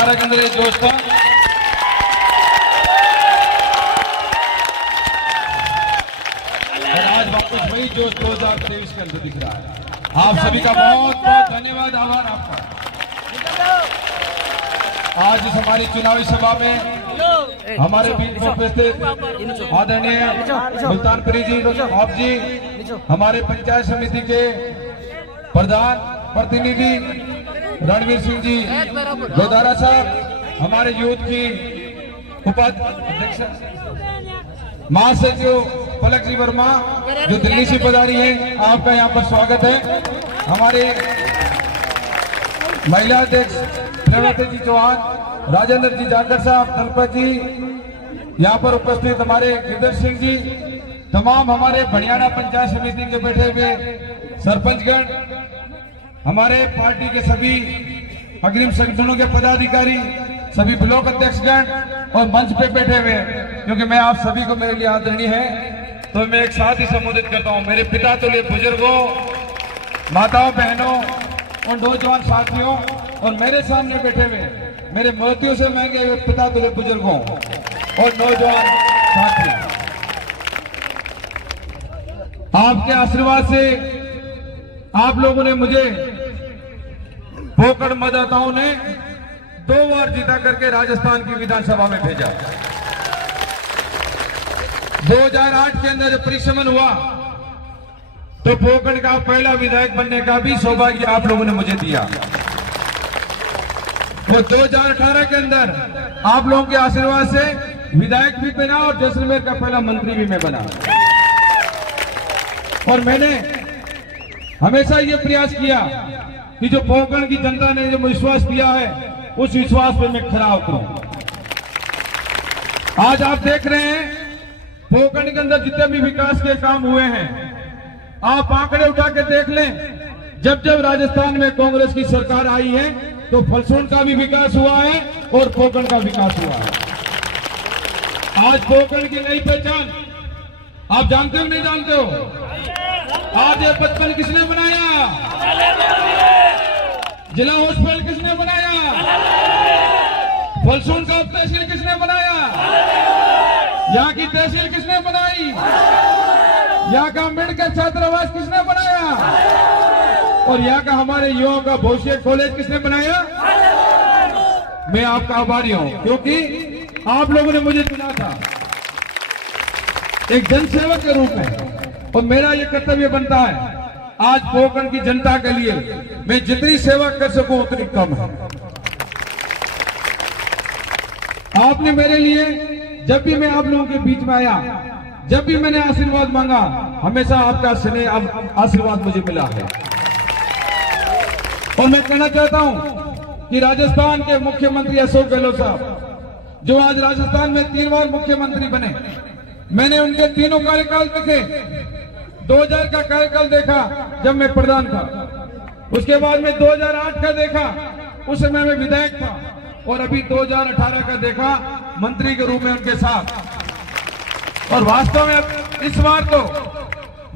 2018 के अंदर ये जोश था। और आज वापस वही जोश 2023 के अंदर दिख रहा है। आप सभी का बहुत बहुत धन्यवाद, आभार आपका। आज इस हमारी चुनावी सभा में हमारे बीच उपस्थित आदरणीय सुल्तानपुरी जी, आप जी, हमारे पंचायत समिति के प्रधान प्रतिनिधि रणवीर सिंह जी गोदारा साहब, हमारे यूथ की उपाध्यक्ष महासचिव पलक जी वर्मा जो दिल्ली से पधारी हैं, आपका यहाँ पर स्वागत है। हमारे महिला अध्यक्ष प्रवृत्ति जी चौहान, राजेंद्र जी जाकर साहब, दलपत जी, यहाँ पर उपस्थित हमारे गिरधर सिंह जी, तमाम हमारे भड़ियाना पंचायत समिति के बैठे हुए सरपंचगण, हमारे पार्टी के सभी अग्रिम संगठनों के पदाधिकारी, सभी ब्लॉक अध्यक्षगण और मंच पे बैठे हुए, क्योंकि मैं आप सभी को मेरे लिए आदरणीय है तो मैं एक साथ ही संबोधित करता हूँ। मेरे पिता तुल्य बुजुर्गों, माताओं, बहनों और नौजवान साथियों और मेरे सामने बैठे हुए मेरे मोतियों से महंगे हुए पिता तुल्य बुजुर्गों और नौजवान साथियों, आपके आशीर्वाद से आप लोगों ने मुझे पोकड़ मतदाताओं ने 2 बार जीता करके राजस्थान की विधानसभा में भेजा। 2008 के अंदर जब परिश्रमण हुआ तो पोकड़ का पहला विधायक बनने का भी सौभाग्य आप लोगों ने मुझे दिया। तो 2018 के अंदर आप लोगों के आशीर्वाद से विधायक भी बना और जैसलमेर का पहला मंत्री भी मैं बना। और मैंने हमेशा ये प्रयास किया कि जो पोकड़ की जनता ने जो विश्वास दिया है उस विश्वास पे मैं खरा उतरूं। आज आप देख रहे हैं पोकड़ के अंदर जितने भी विकास के काम हुए हैं, आप आंकड़े उठा के देख लें। जब जब राजस्थान में कांग्रेस की सरकार आई है तो फलसून का भी विकास हुआ है और पोकड़ का विकास हुआ है। आज पोकड़ की नई पहचान आप जानते हो नहीं जानते हो? आज ये 55 किसने बनाया? जिला हॉस्पिटल किसने बनाया? फलसून का उप तहसील किसने बनाया? यहाँ की तहसील किसने बनाई? यहाँ का अम्बेडकर छात्रावास किसने बनाया? और यहाँ का हमारे युवाओं का भविष्य कॉलेज किसने बनाया? मैं आपका आभारी हूँ, क्योंकि आप लोगों ने मुझे चुना था एक जनसेवक के रूप में, और मेरा ये कर्तव्य बनता है आज पोकड़ की जनता के लिए मैं जितनी सेवा कर सकूं उतनी कम है। आपने मेरे लिए जब भी मैं आप लोगों के बीच में आया, जब भी मैंने आशीर्वाद मांगा, हमेशा आपका स्नेह आशीर्वाद मुझे मिला है। और मैं कहना चाहता हूं कि राजस्थान के मुख्यमंत्री अशोक गहलोत साहब जो आज राजस्थान में 3 बार मुख्यमंत्री बने, मैंने उनके तीनों कार्यकाल देखे। 2000 का कार्यकाल देखा जब मैं प्रधान था, उसके बाद में 2008 का देखा, उस समय मैं विधायक था, और अभी 2018 का देखा मंत्री के रूप में उनके साथ। और वास्तव में इस बार तो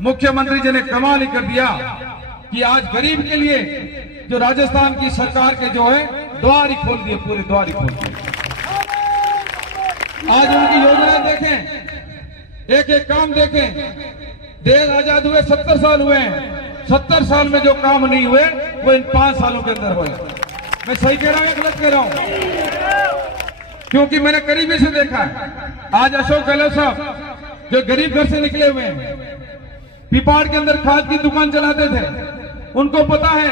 मुख्यमंत्री जी ने कमाल ही कर दिया कि आज गरीब के लिए जो राजस्थान की सरकार के जो है द्वार ही खोल दिए, पूरे द्वार ही खोल दिए। आज उनकी योजना देखें, एक एक काम देखें। देश आजाद हुए 70 साल हुए हैं, 70 साल में जो काम नहीं हुए वो इन 5 सालों के अंदर हुए। मैं सही कह रहा हूं या गलत कह रहा हूं? क्योंकि मैंने करीबी से देखा है। आज अशोक गहलोत साहब जो गरीब घर से निकले हुए हैं, पिपाड़ के अंदर खाद की दुकान चलाते थे, उनको पता है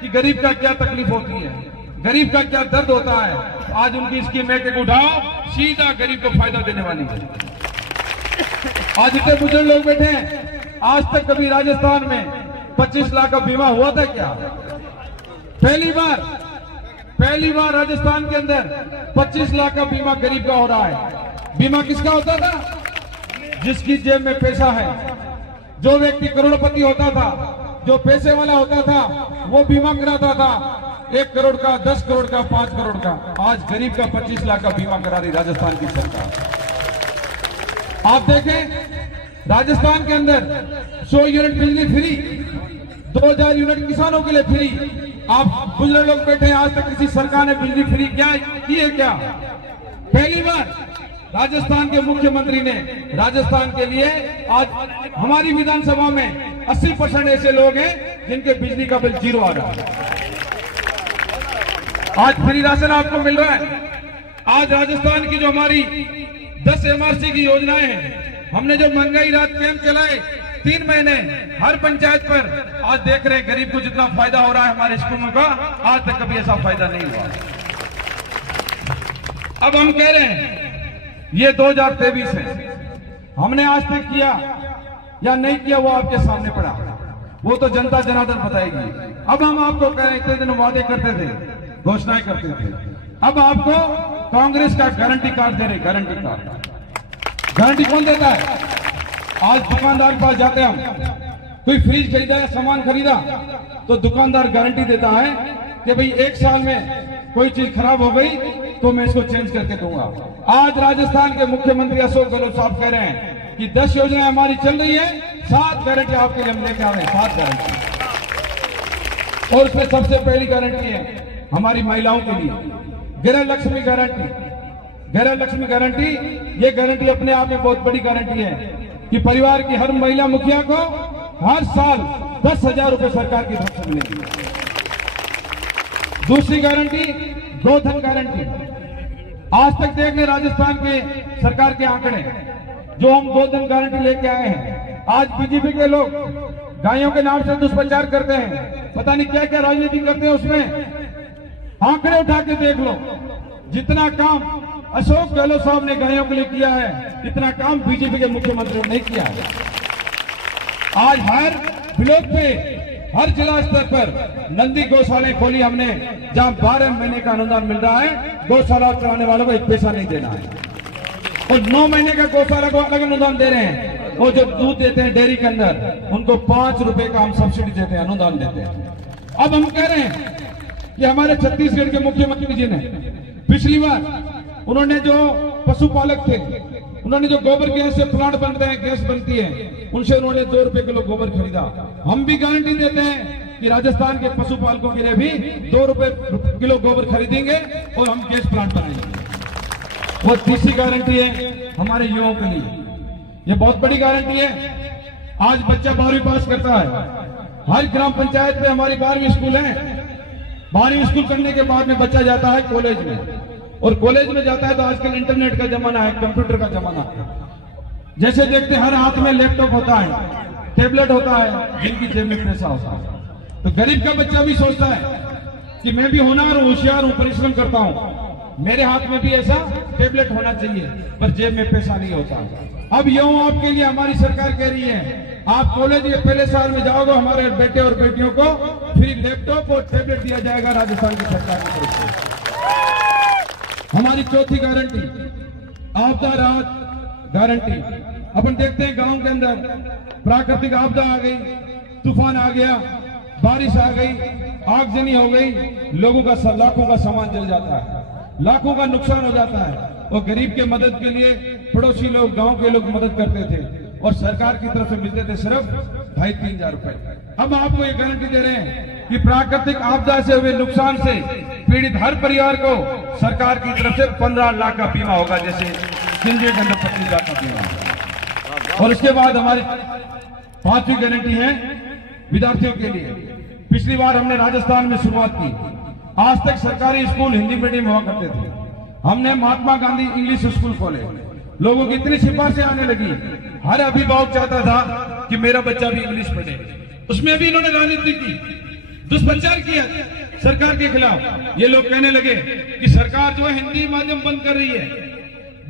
कि गरीब का क्या तकलीफ होती है, गरीब का क्या दर्द होता है। आज उनकी स्कीम एक उठाओ, सीधा गरीब को फायदा देने वाली है। आज इतने बुजुर्ग लोग बैठे हैं, आज तक कभी राजस्थान में 25 लाख का बीमा हुआ था क्या? पहली बार राजस्थान के अंदर 25 लाख का बीमा गरीब का हो रहा है। बीमा किसका होता था? जिसकी जेब में पैसा है। जो व्यक्ति करोड़पति होता था, जो पैसे वाला होता था, वो बीमा कराता था 1 करोड़ का, 10 करोड़ का, 5 करोड़ का। आज गरीब का 25 लाख का बीमा करा रही राजस्थान की सरकार। आप देखें राजस्थान के अंदर 100 यूनिट बिजली फ्री, 2000 यूनिट किसानों के लिए फ्री। आप बुजुर्ग लोग बैठे हैं, आज तक किसी सरकार ने बिजली फ्री क्या की है क्या? पहली बार राजस्थान के मुख्यमंत्री ने राजस्थान के लिए आज हमारी विधानसभा में 80% ऐसे लोग हैं जिनके बिजली का बिल 0 आ रहा है। आज फ्री राशन आपको मिल रहा है। आज राजस्थान की जो हमारी 10 MRC की योजनाएं हैं, हमने जो महंगाई राहत कैंप चलाए 3 महीने हर पंचायत पर, आज देख रहे हैं गरीब को जितना फायदा हो रहा है हमारे स्कूलों का, आज तक कभी ऐसा फायदा नहीं हुआ। अब हम कह रहे हैं ये 2023 है, हमने आज तक किया या नहीं किया वो आपके सामने पड़ा, वो तो जनता जनार्दन बताएगी। अब हम आपको कह रहे हैं, इतने दिन वादे करते थे, घोषणाएं करते थे, अब आपको कांग्रेस का गारंटी कार्ड दे रहे। गारंटी कार्ड, गारंटी कौन देता है? आज दुकानदार के पास जाते हम, कोई फ्रिज खरीदा या सामान खरीदा तो दुकानदार गारंटी देता है कि भाई 1 साल में कोई चीज खराब हो गई तो मैं इसको चेंज करके दूंगा। आज राजस्थान के मुख्यमंत्री अशोक गहलोत साहब कह रहे हैं कि 10 योजनाएं हमारी चल रही है, 7 गारंटी आपके लिए हम लेके आ रहे हैं, 7 गारंटी। और उसमें सबसे पहली गारंटी है हमारी महिलाओं के लिए गृह लक्ष्मी गारंटी। गृह लक्ष्मी गारंटी, ये गारंटी अपने आप में बहुत बड़ी गारंटी है कि परिवार की हर महिला मुखिया को हर साल 10,000 रुपए सरकार की तरफ से मिलेगी। दूसरी गारंटी गोधन गारंटी। आज तक देख ले राजस्थान के सरकार के आंकड़े, जो हम गोधन गारंटी लेके आए हैं, आज बीजेपी के लोग गायों के नाम से दुष्प्रचार करते हैं, पता नहीं क्या क्या राजनीति करते हैं, उसमें आंकड़े उठा के देख लो। जितना काम अशोक गहलोत साहब ने गायों के लिए किया है, इतना काम बीजेपी के मुख्यमंत्री ने नहीं किया है। आज हर ब्लॉक पे, हर जिला स्तर पर नंदी गौशालाएं खोली हमने, जहां 12 महीने का अनुदान मिल रहा है। गौशाला चलाने वालों को 1 पैसा नहीं देना है, और 9 महीने का गौशाला को अलग अनुदान दे रहे हैं। और जो दूध देते हैं डेयरी के अंदर, उनको 5 रुपए का हम सब्सिडी देते हैं, अनुदान देते हैं। अब हम कह रहे हैं कि हमारे छत्तीसगढ़ के मुख्यमंत्री जी ने पिछली बार उन्होंने जो पशुपालक थे, उन्होंने जो गोबर गैस से प्लांट बनते हैं, गैस बनती है, उनसे उन्होंने 2 रुपए किलो गोबर खरीदा। हम भी गारंटी देते हैं कि राजस्थान के पशुपालकों के लिए भी 2 रुपए किलो गोबर खरीदेंगे और हम गैस प्लांट बनाएंगे। और तीसरी गारंटी है हमारे युवाओं के लिए, ये बहुत बड़ी गारंटी है। आज बच्चा 12वीं पास करता है, हर ग्राम पंचायत में हमारी 12वीं स्कूल है। 12वीं स्कूल करने के बाद में बच्चा जाता है कॉलेज में, और कॉलेज में जाता है तो आजकल इंटरनेट का जमाना है, कंप्यूटर का जमाना है। जैसे देखते हर हाथ में लैपटॉप होता है, टेबलेट होता है, जिनकी जेब में पैसा होता है। तो गरीब का बच्चा भी सोचता है कि मैं भी होनहार हूं, होशियार हूं, परिश्रम करता हूं, मेरे हाथ में भी ऐसा टेबलेट होना चाहिए, पर जेब में पैसा नहीं होता। अब यूं आपके लिए हमारी सरकार कह रही है, आप कॉलेज के पहले साल में जाओगे, हमारे बेटे और बेटियों को फ्री लैपटॉप और टेबलेट दिया जाएगा राजस्थान की सरकार की तरफ से। हमारी चौथी गारंटी आपदा राहत गारंटी। अपन देखते हैं गांव के अंदर प्राकृतिक आपदा आ गई, तूफान आ गया, बारिश आ गई, आगजनी हो गई, लोगों का लाखों का सामान जल जाता है, लाखों का नुकसान हो जाता है। और गरीब के मदद के लिए पड़ोसी लोग, गांव के लोग मदद करते थे, और सरकार की तरफ से मिलते थे सिर्फ 2,500-3 हजार रुपए। अब आपको ये गारंटी दे रहे हैं कि प्राकृतिक आपदा से हुए नुकसान से पीड़ित हर परिवार को सरकार की तरफ से 15 लाख का बीमा होगा, जैसे केंद्रीय के अंदर 25 लाख का बीमा। और उसके बाद हमारी 5वीं गारंटी है विद्यार्थियों के लिए। पिछली बार हमने राजस्थान में शुरुआत की, आज तक सरकारी स्कूल हिंदी मीडियम हुआ करते थे, हमने महात्मा गांधी इंग्लिश स्कूल खोले। लोगों की इतनी सिफारिशें आने लगी, हर अभिभावक चाहता था कि मेरा बच्चा भी इंग्लिश पढ़े। उसमें भी इन्होंने राजनीति की, दुष्प्रचार किया सरकार के खिलाफ। ये लोग कहने लगे कि सरकार जो है हिंदी माध्यम बंद कर रही है,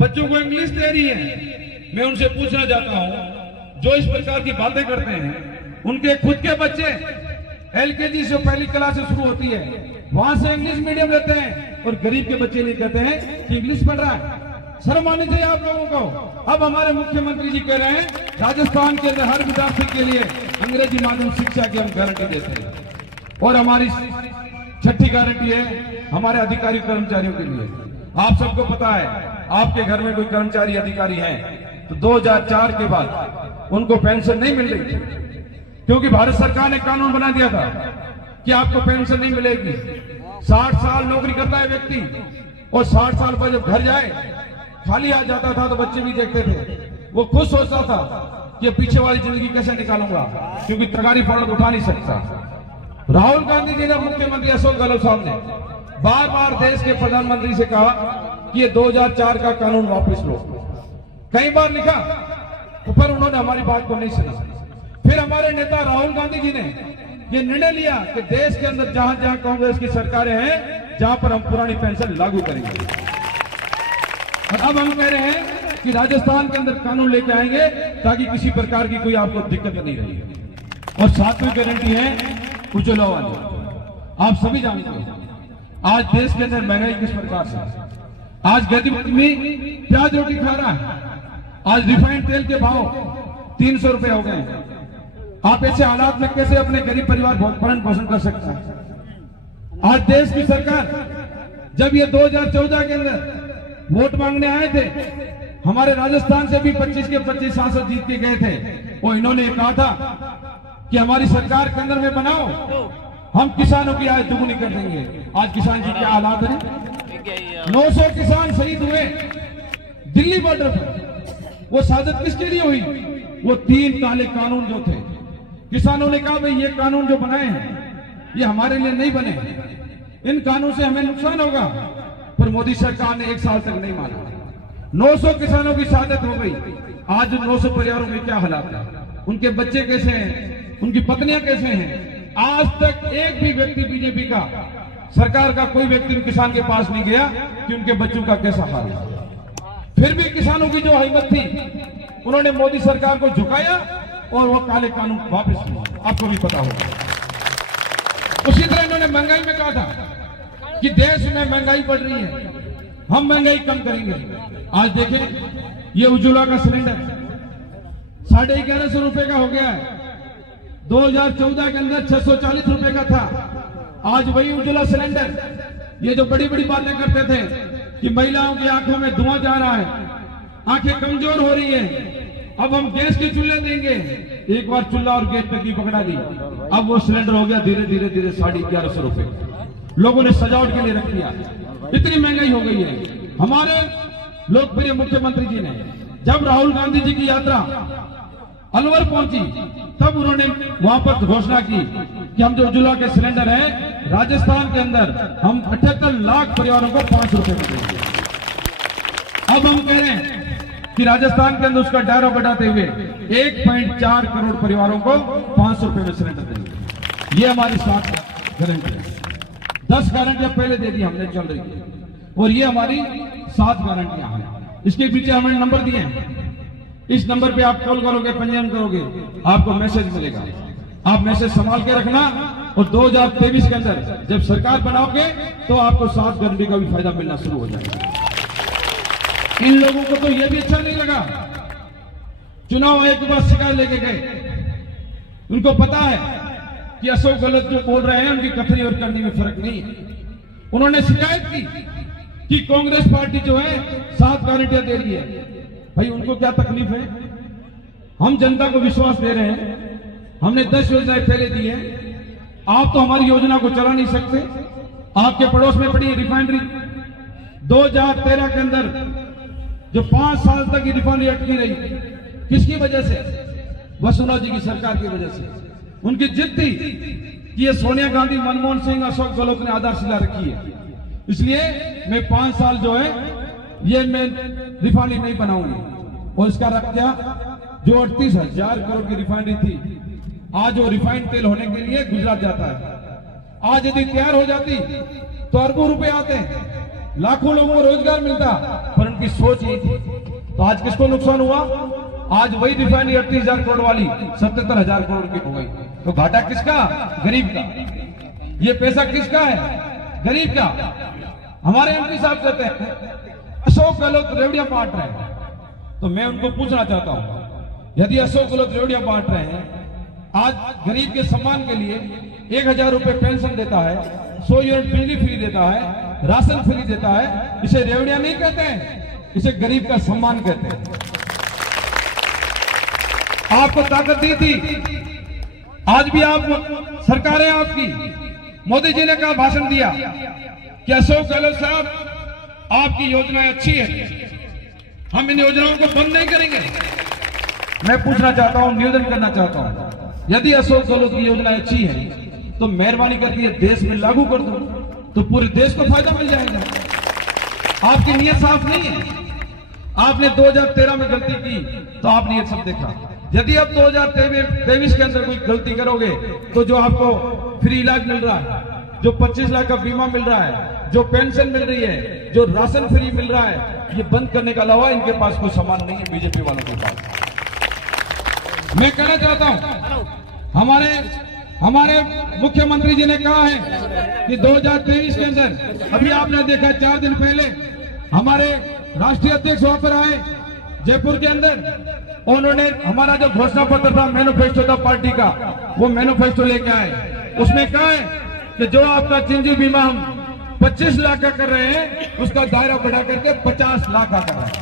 बच्चों को इंग्लिश दे रही है। मैं उनसे पूछना चाहता हूं, जो इस प्रकार की बातें करते हैं, उनके खुद के बच्चे LKG से पहली क्लास से शुरू होती है, वहां से इंग्लिश मीडियम लेते हैं, और गरीब के बच्चे नहीं कहते हैं कि इंग्लिश पढ़ रहा है। शर्म आनी चाहिए आप लोगों को। अब हमारे मुख्यमंत्री जी कह रहे हैं राजस्थान के अंदर हर विद्यार्थी के लिए अंग्रेजी माध्यम शिक्षा की हम गारंटी देते हैं। और हमारी 6ठी गारंटी है हमारे अधिकारी कर्मचारियों के लिए। आप सबको पता है, आपके घर में कोई कर्मचारी अधिकारी है तो 2004 के बाद उनको पेंशन नहीं मिल रही थी, क्योंकि भारत सरकार ने कानून बना दिया था कि आपको पेंशन नहीं मिलेगी। 60 साल नौकरी करता है व्यक्ति और 60 साल पर जब घर जाए खाली आ जाता था तो बच्चे भी देखते थे, वो खुद सोचता था कि पीछे वाली जिंदगी कैसे निकालूंगा, क्योंकि तगारी फौरन उठा नहीं सकता। राहुल गांधी जी ने, मुख्यमंत्री अशोक गहलोत साहब ने बार बार देश के प्रधानमंत्री से कहा कि ये 2004 का कानून वापस लो। कई बार लिखा, पर उन्होंने हमारी बात को नहीं सुना। फिर हमारे नेता राहुल गांधी जी ने ये निर्णय लिया कि देश के अंदर जहां जहां कांग्रेस की सरकारें हैं, जहां पर हम पुरानी पेंशन लागू करेंगे। और अब हम कह रहे हैं कि राजस्थान के अंदर कानून लेके आएंगे ताकि किसी प्रकार की कोई आपको दिक्कत नहीं रहेगी। और सातवीं गारंटी है उज्ज्वला वाली। आप सभी जानते हैं आज देश के अंदर महंगाई किस प्रकार से, आज गरीब आदमी प्याज रोटी खा रहा है, आज रिफाइंड तेल के भाव 300 रुपए हो गए। आप ऐसे हालात में कैसे अपने गरीब परिवार भरण पोषण कर सकते हैं? आज देश की सरकार जब ये 2014 के अंदर वोट मांगने आए थे, हमारे राजस्थान से भी 25 के 25 सांसद जीत के गए थे, और इन्होंने कहा था कि हमारी सरकार के अंदर में बनाओ, हम किसानों की आय दुगुनी कर देंगे। आज किसान जी क्या हालात है? 900 किसान शहीद हुए दिल्ली बॉर्डर पर। वो साजिश किसके लिए हुई? वो 3 काले कानून जो थे, किसानों ने कहा भाई ये कानून जो बनाए हैं ये हमारे लिए नहीं बने, इन कानून से हमें नुकसान होगा। पर मोदी सरकार ने 1 साल तक नहीं माना। 900 किसानों की शहादत हो गई। आज 900 परिवारों में क्या हालात है, उनके बच्चे कैसे हैं, उनकी पत्नियां कैसे हैं? आज तक एक भी व्यक्ति बीजेपी का, सरकार का कोई व्यक्ति किसान के पास नहीं गया कि उनके बच्चों का कैसा हाल है। फिर भी किसानों की जो हिम्मत थी, उन्होंने मोदी सरकार को झुकाया और वो काले कानून वापस लिए। आपको भी पता होगा। उसी तरह इन्होंने महंगाई में कहा था कि देश में महंगाई बढ़ रही है, हम महंगाई कम करेंगे। आज देखें ये उज्ज्वला का सिलेंडर 1150 रुपए का हो गया है। 2014 के अंदर 640 रुपए का था। आज वही उज्ज्वला सिलेंडर, ये जो बड़ी बड़ी बातें करते थे कि महिलाओं की आंखों में धुआं जा रहा है, आंखें कमजोर हो रही है, अब हम गैस के चूल्हे देंगे। एक बार चूल्हा और गैस पे की पकड़ा दी, अब वो सिलेंडर हो गया धीरे धीरे धीरे 1150 रुपए। लोगों ने सजावट के लिए रख दिया। इतनी महंगाई हो गई है। हमारे लोकप्रिय मुख्यमंत्री जी ने जब राहुल गांधी जी की यात्रा अलवर पहुंची, तब उन्होंने वहां पर घोषणा की कि हम जो उज्ज्वला के सिलेंडर है राजस्थान के अंदर हम 78 लाख परिवारों को 5 रुपए में देंगे। अब हम कह रहे हैं कि राजस्थान के अंदर उसका दायरा बढ़ाते हुए 1.4 करोड़ परिवारों को 500 रुपए में सिलेंडर देंगे। ये हमारी 7 गारंटी है। 10 गारंटियां पहले दे दी हमने, चल रही है, और ये हमारी 7 गारंटियां हैं। इसके पीछे हमने नंबर दिए हैं। इस नंबर पे आप कॉल करोगे, पंजीयन करोगे, आपको मैसेज मिलेगा। आप मैसेज संभाल के रखना, और 2023 के अंदर जब सरकार बनाओगे तो आपको 7 गारंटी का भी फायदा मिलना शुरू हो जाएगा। इन लोगों को तो यह भी अच्छा नहीं लगा, चुनाव आयोग के पास शिकायत लेके गए। उनको पता है कि अशोक गहलोत जो बोल रहे हैं उनकी कथनी और करनी में फर्क नहीं है। उन्होंने शिकायत की कि कांग्रेस पार्टी जो है 7 गारंटियां दे रही है। भाई उनको क्या तकलीफ है? हम जनता को विश्वास दे रहे हैं, हमने 10 योजनाएं पहले दी हैं। आप तो हमारी योजना को चला नहीं सकते। आपके पड़ोस में पड़ी रिफाइनरी 2013 के अंदर जो 5 साल तक ये रिफाइनरी अटकी रही, किसकी वजह से? वसुंधरा जी की सरकार की वजह से। उनकी जिद थी कि ये सोनिया गांधी, मनमोहन सिंह, अशोक गहलोत ने आधारशिला रखी है, इसलिए मैं 5 साल जो है ये मैं रिफाइनरी नहीं बनाऊंगी। और इसका रख क्या, जो 38,000 करोड़ की रिफाइनरी थी, आज वो रिफाइंड तेल होने के लिए गुजरात जाता है। आज यदि तैयार हो जाती तो अरबों रुपए आते, लाखों लोगों को रोजगार मिलता, पर उनकी सोच ये थी। तो आज किसको नुकसान हुआ? आज वही रिफाइनरी 38,000 करोड़ वाली 77,000 करोड़ की हो गई। तो घाटा किसका? गरीब का। ये पैसा किसका है? गरीब का। हमारे एमपी साहब कहते हैं अशोक गहलोत रेवड़ियां बांट रहे हैं, तो मैं उनको पूछना चाहता हूं, यदि अशोक गहलोत रेवड़ियां बांट रहे हैं, आज गरीब के सम्मान के लिए 1,000 रुपए पेंशन देता है, 100 यूनिट बिजली फ्री देता है, राशन फ्री देता है, इसे रेवड़ियां नहीं कहते हैं, इसे गरीब का सम्मान कहते हैं। आपको ताकत दी थी, आज भी आप सरकार है आपकी, मोदी जी ने कहा, भाषण दिया कि अशोक गहलोत साहब, आपकी योजनाएं अच्छी है, हम इन योजनाओं को बंद नहीं करेंगे। मैं पूछना चाहता हूं, निवेदन करना चाहता हूं, यदि अशोक गहलोत की योजना अच्छी है तो मेहरबानी करके ये देश में लागू कर दो, तो पूरे देश को फायदा मिल जाएगा। आपकी नीयत साफ नहीं है। आपने 2013 में गलती की तो आपने ये सब देखा। यदि अब 2023 के अंदर कोई गलती करोगे तो जो आपको फ्री इलाज मिल रहा है, जो 25 लाख का बीमा मिल रहा है, जो पेंशन मिल रही है, जो राशन फ्री मिल रहा है, ये बंद करने के अलावा इनके पास कोई सामान नहीं है बीजेपी वालों के पास। मैं कहना चाहता हूं, हमारे मुख्यमंत्री जी ने कहा है कि 2023 के अंदर, अभी आपने देखा 4 दिन पहले हमारे राष्ट्रीय अध्यक्ष वहां पर आए जयपुर के अंदर, उन्होंने हमारा जो घोषणा पत्र था, मैनिफेस्टो था पार्टी का, वो मैनिफेस्टो लेके आए। उसमें कहा है कि जो आपका चिंजी बीमा हम 25 लाख का कर रहे हैं, उसका दायरा बढ़ा करके 50 लाख का कर रहे हैं।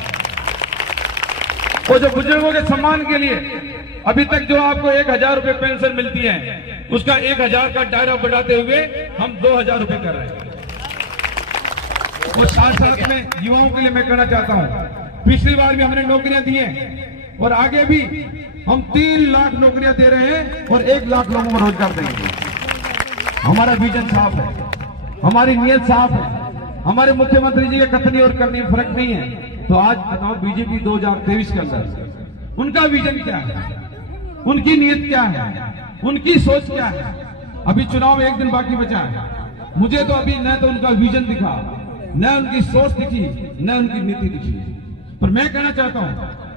वो जो बुजुर्गों के सम्मान के लिए अभी तक जो आपको 1000 रुपए पेंशन मिलती है, उसका 1000 का दायरा बढ़ाते हुए हम 2000 रुपए कर रहे हैं। और साथ में युवाओं के लिए मैं कहना चाहता हूं, पिछली बार भी हमने नौकरियां दी हैं और आगे भी हम 3 लाख नौकरियां दे रहे हैं और 1 लाख लोगों को रोजगार देंगे। हमारा विजन साफ है, हमारी नीयत साफ है। हमारे मुख्यमंत्री जी के कथनी और करनी में फर्क नहीं है। तो आज बताओ, बीजेपी 2023 के अंदर उनका विजन क्या है, उनकी नीयत क्या है, उनकी सोच क्या है? अभी चुनाव में 1 दिन बाकी बचा है। मुझे तो अभी न तो उनका विजन दिखा, न उनकी सोच दिखी, न उनकी नीति दिखी। पर मैं कहना चाहता हूं,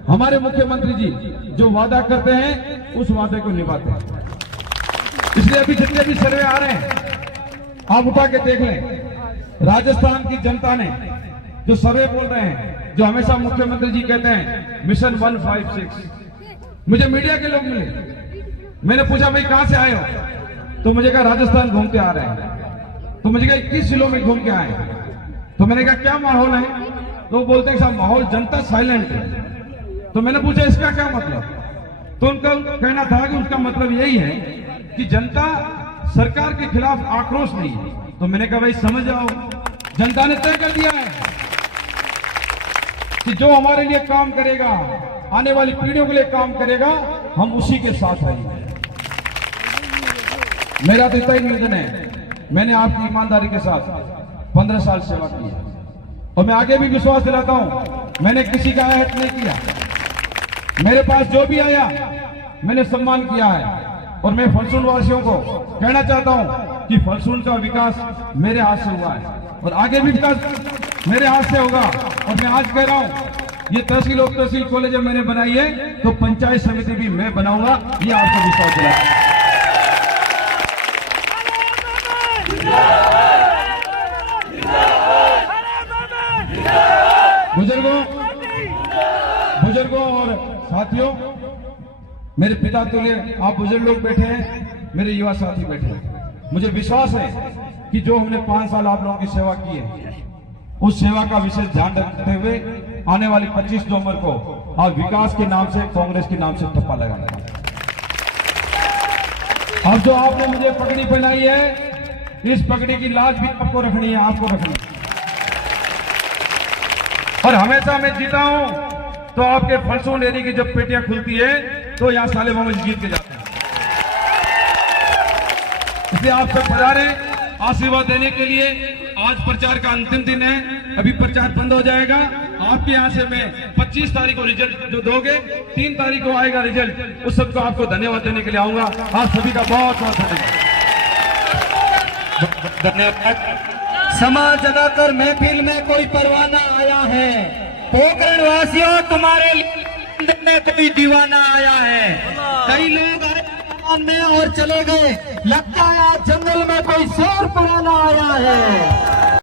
हमारे मुख्यमंत्री जी जो वादा करते हैं उस वादे को निभाते हैं। इसलिए अभी जितने भी सर्वे आ रहे हैं, आप उठा के देख लें। राजस्थान की जनता ने जो सर्वे बोल रहे हैं, जो हमेशा मुख्यमंत्री जी कहते हैं मिशन 156, मुझे मीडिया के लोग मिले, मैंने पूछा भाई कहां से आए हो, तो मुझे कहा राजस्थान घूमते आ रहे हैं। तो मुझे कहा 21 जिलों में घूम के आए। तो मैंने कहा क्या माहौल है? तो बोलते हैं साहब माहौल, जनता साइलेंट है। तो मैंने पूछा इसका क्या मतलब? तो उनका कहना था कि उसका मतलब यही है कि जनता सरकार के खिलाफ आक्रोश नहीं है। तो मैंने कहा भाई समझ जाओ, जनता ने तय कर दिया है कि जो हमारे लिए काम करेगा, आने वाली पीढ़ियों के लिए काम करेगा, हम उसी के साथ रहेंगे। मेरा तो इतना ही निवेदन है, मैंने आपकी ईमानदारी के साथ 15 साल सेवा की है और मैं आगे भी विश्वास दिलाता हूं, मैंने किसी का आहत नहीं किया। मेरे पास जो भी आया मैंने सम्मान किया है। और मैं फलसून वासियों को कहना चाहता हूं कि फलसून का विकास मेरे हाथ से हुआ है और आगे भी विकास मेरे हाथ से होगा। और मैं आज कह रहा हूं, ये तहसील और तहसील कॉलेज मैंने बनाई है तो पंचायत समिति भी मैं बनाऊंगा, ये आपको विश्वास दिलाता हूं। बुजुर्गों और साथियों, मेरे पिता तुल्य आप बुजुर्ग लोग बैठे हैं, मेरे युवा साथी बैठे हैं। मुझे विश्वास है कि जो हमने 5 साल आप लोगों की सेवा की है, उस सेवा का विशेष ध्यान रखते हुए आने वाली 25 नवंबर को आप विकास के नाम से, कांग्रेस के नाम से ठप्पा लगाना। अब जो आपने मुझे पगड़ी पहनाई है, इस पगड़ी की लाज भी आपको रखनी है, आपको रखनी है। और हमेशा मैं जीता हूं तो आपके फलसून एरिया की जब पेटियां खुलती है तो यहां साले मोहम्मद जीत के जाते हैं। इसलिए आप सब पधारे आशीर्वाद देने के लिए। आज प्रचार का अंतिम दिन है, अभी प्रचार बंद हो जाएगा। आपके यहां से मैं 25 तारीख को रिजल्ट जो दोगे, 3 तारीख को आएगा रिजल्ट, उस सबको आपको धन्यवाद देने के लिए आऊंगा। आप सभी का बहुत बहुत धन्यवाद। समाज जगाकर महफिल में कोई परवाना आया है, पोखरण वासियों तुम्हारे लिए कोई दीवाना आया है। कई लोग आए में और चले गए, लगता है आज जंगल में कोई शेर पुराना आया है।